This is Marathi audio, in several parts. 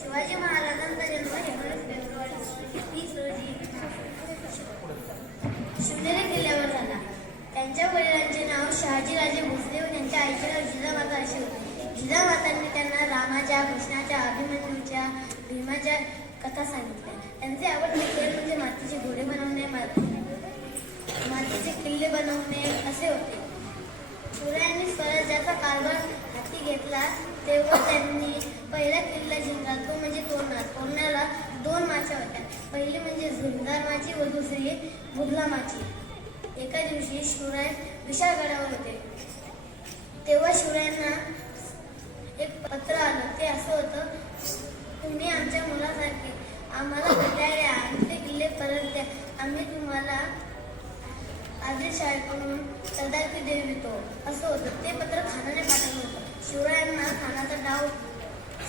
शिवाजी महाराजांचा जन्म एकोणीस फेब्रुवारी वीस रोजी शिवनेरी किल्ल्यावर झाला. त्यांच्या वडिलांचे नाव शहाजीराजे भोसले व त्यांच्या आईचे नाव जिजामाता असे होते. जिजामातांनी त्यांना रामाच्या कृष्णाच्या अभिमन्यूच्या भीमाच्या कथा सांगितल्या. त्यांचे आवडते म्हणजे खेळ म्हणजे मातीचे घोडे बनवणे मातीचे किल्ले बनवणे असे होते. शिवरायांनी स्वराज्याचा कारभार घेतला तेव्हा त्यांनी पहिला किल्ला जिंकला तो म्हणजे तोरणा तोरणाला दोन माच्या होत्या. पहिली म्हणजे झुंजार माची व दुसरी बुधला माची. एका दिवशी शिवराय विशाळगडावर होते. तेव्हा शिवरायांना एक पत्र आलं. ते मंदिर शाळेकडून सरदारकी देवितो असं होतं. ते पत्र खानाने पाठवलं होतं. शिवरायांना खानाचा डाव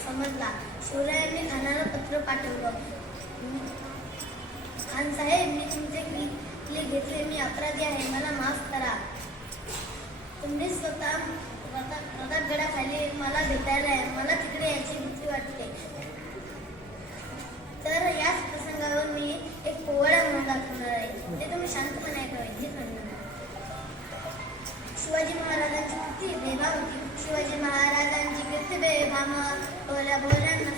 समजला. शिवरायांनी खानाला पत्र पाठवलं. खान साहेब मी तुमचे किल्ले घेतले. मी अपराधी आहे. मला माफ करा. तुम्ही स्वतः प्रतापगडाखाली मला भेटायला आहे मला colaboran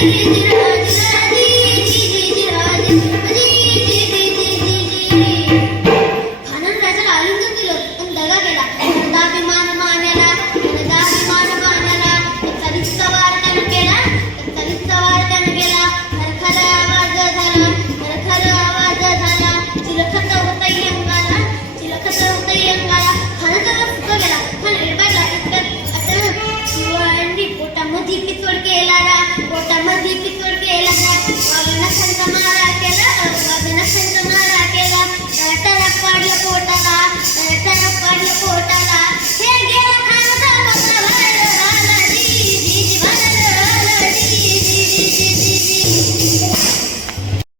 Thank